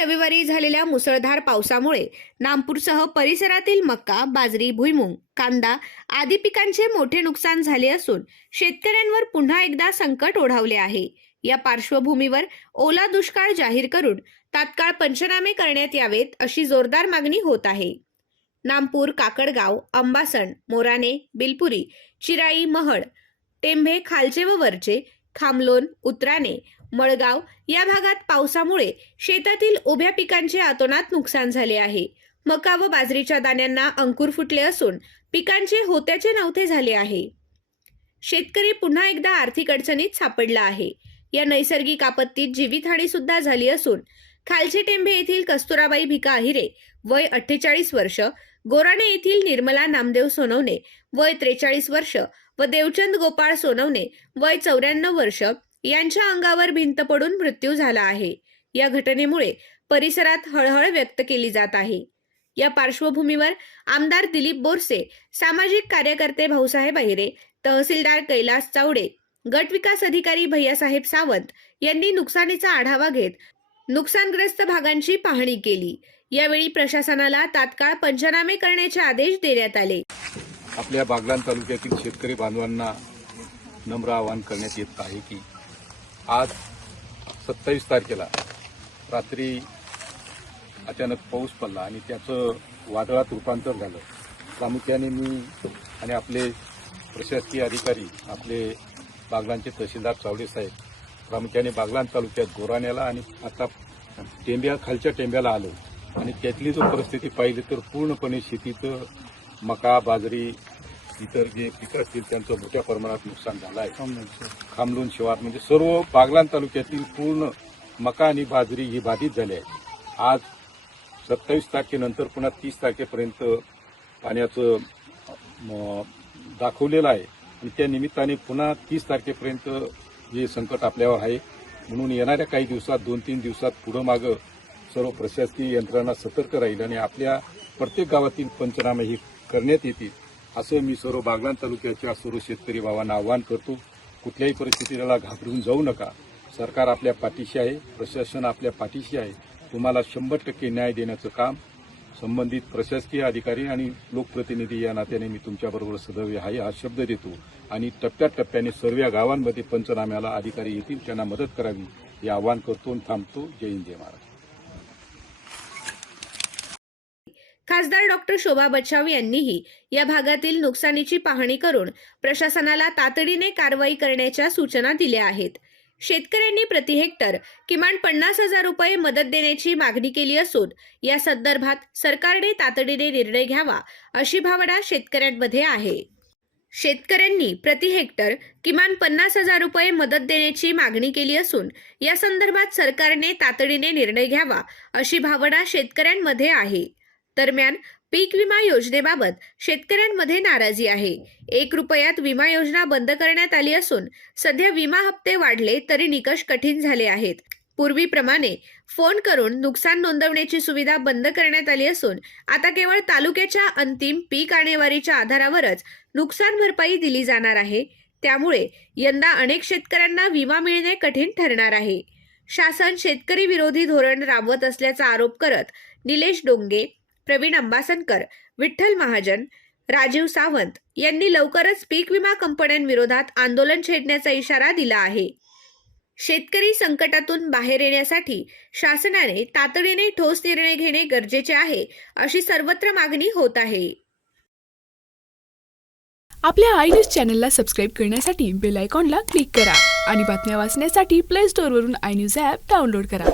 रविवारी झालेल्या मुसळधार पावसामुळे नागपूरसह परिसरातील मक्का बाजरी भुईमूग कांदा आदी पिकांचे मोठे नुकसान झाले असून शेतकऱ्यांवर पुन्हा एकदा संकट ओढावले आहे. या पार्श्वभूमीवर ओला दुष्काळ जाहीर करून तात्काळ पंचनामे करण्यात यावेत अशी जोरदार मागणी होत आहे. नामपूर काकडगाव अंबासण मोराने बिलपुरी चिराई महड टेंभे खालचे व वरचे खामलोन उत्राणे मळगाव या भागात पावसामुळे शेतातील उभ्या पिकांचे आतोनात नुकसान झाले आहे. मका व बाजरीच्या दाण्यांना अंकुर फुटले असून पिकांचे होत्याचे नव्हते झाले आहे. शेतकरी पुन्हा एकदा आर्थिक अडचणीत सापडला आहे. या नैसर्गिक आपत्तीत जीवितहानी सुद्धा झाली असून खालचे टेंभे येथील कस्तुराबाई भिका अहिरे वय अठ्ठेचाळीस वर्ष गोराणे येथील निर्मला नामदेव सोनवणे वय त्रेचाळीस वर्ष व देवचंद गोपाळ सोनवणे वय चौऱ्याण्णव वर्ष यांच्या अंगावर भिंत पडून मृत्यू झाला आहे. या घटनेमुळे परिसरात हळहळ व्यक्त केली जात आहे. या पार्श्वभूमीवर आमदार दिलीप बोरसे सामाजिक कार्यकर्ते भाऊसाहेब अहिरे तहसीलदार कैलास चावडे गट विकास अधिकारी भैयासाहेब सावंत यांनी नुकसानीचा आढावा घेत नुकसानग्रस्त भागांची पाहणी केली. यावेळी प्रशासनाला तात्काळ पंचनामे करण्याचे आदेश देण्यात आले. आपल्या बागलाण तालुक्यातील शेतकरी बांधवांना नम्र आवाहन करण्यात येत आहे की आज सत्तावीस तारखेला रात्री अचानक पाऊस पडला आणि त्याचं वादळात रूपांतर झालं. प्रामुख्याने मी आणि आपले प्रशासकीय अधिकारी आपले बागलांचे तहसीलदार चावडे साहेब प्रामुख्याने बागलाण तालुक्यात गोराण्याला आणि आता टेंब्या खालच्या टेंब्याला आलो. आणि त्यातली जो परिस्थिती पाहिली तर पूर्णपणे शेतीचं मका बाजरी इतर जे पिकं असतील त्यांचं मोठ्या प्रमाणात नुकसान झालं आहे. खामलून शिवार म्हणजे सर्व बागलाण तालुक्यातील पूर्ण मका आणि बाजरी ही बाधित झाली आहे. आज सत्तावीस तारखेनंतर पुन्हा तीस तारखेपर्यंत पाण्याचं दाखवलेलं आहे. आणि त्या निमित्ताने पुन्हा तीस तारखेपर्यंत हे संकट आपल्यावर आहे. म्हणून येणाऱ्या काही दिवसात दोन तीन दिवसात पुढं मागं सर्व प्रशासकीय यंत्रणा सतर्क राहील आणि आपल्या प्रत्येक गावातील पंचनामे ही करण्यात येतील असं मी सर्व बागलाण तालुक्याच्या सर्व शेतकरी भावांना आवाहन करतो. कुठल्याही परिस्थितीला घाबरून जाऊ नका. सरकार आपल्या पाठीशी आहे प्रशासन आपल्या पाठीशी आहे. तुम्हाला शंभर टक्के न्याय देण्याचं काम संबंधित प्रशासकीय अधिकारी आणि लोकप्रतिनिधी या नात्याने मी तुमच्याबरोबर सदैव आहे हा शब्द देतो. आणि टप्प्याटप्प्याने सर्व गावांमध्ये पंचनाम्याला अधिकारी येतील त्यांना मदत करावी हे आवाहन करतो थांबतो. जय हिंद जय महाराज खासदार डॉक्टर शोभा बचाव यांनीही या भागातील नुकसानीची पाहणी करून प्रशासनाला तातडीने कारवाई करण्याच्या सूचना दिल्या आहेत. शेतकऱ्यांनी प्रति हेक्टर किमान पन्नास हजार रुपये मदत देण्याची मागणी केली असून या संदर्भात सरकारने तातडीने निर्णय घ्यावा अशी भावना शेतकऱ्यांमध्ये आहे. शेतकऱ्यांनी प्रति हेक्टर किमान पन्नास हजार रुपये मदत देण्याची मागणी केली असून या संदर्भात सरकारने तातडीने निर्णय घ्यावा अशी भावना शेतकऱ्यांमध्ये आहे. दरम्यान पीक विमा योजनेबाबत शेतकऱ्यांमध्ये नाराजी आहे. एक रुपयात विमा योजना बंद करण्यात आली असून सध्या विमा हप्ते वाढले तरी निकष कठीण झाले आहेत. पूर्वीप्रमाणे फोन करून नुकसान नोंदवण्याची सुविधा बंद करण्यात आली असून आता केवळ तालुक्याच्या अंतिम पीक आणेवारीच्या आधारावरच नुकसान भरपाई दिली जाणार आहे. त्यामुळे यंदा अनेक शेतकऱ्यांना विमा मिळणे कठीण ठरणार आहे. शासन शेतकरी विरोधी धोरण राबवत असल्याचा आरोप करत निलेश डोंगे प्रवीण अंबासनकर विठ्ठल महाजन राजीव सावंत यांनी लवकरच पीक विमा कंपन्यांविरोधात आंदोलन छेडण्याचा इशारा दिला आहे. शेतकरी संकटातून बाहेर येण्यासाठी शासनाने तातडीने ठोस निर्णय घेणे गरजेचे आहे अशी सर्वत्र मागणी होत आहे. आपल्या आय न्यूज चॅनलला सबस्क्राईब करण्यासाठी बेल आयकॉनला क्लिक करा आणि बातम्या वाचण्यासाठी प्ले स्टोअरवरून आय न्यूज ॲप डाउनलोड करा.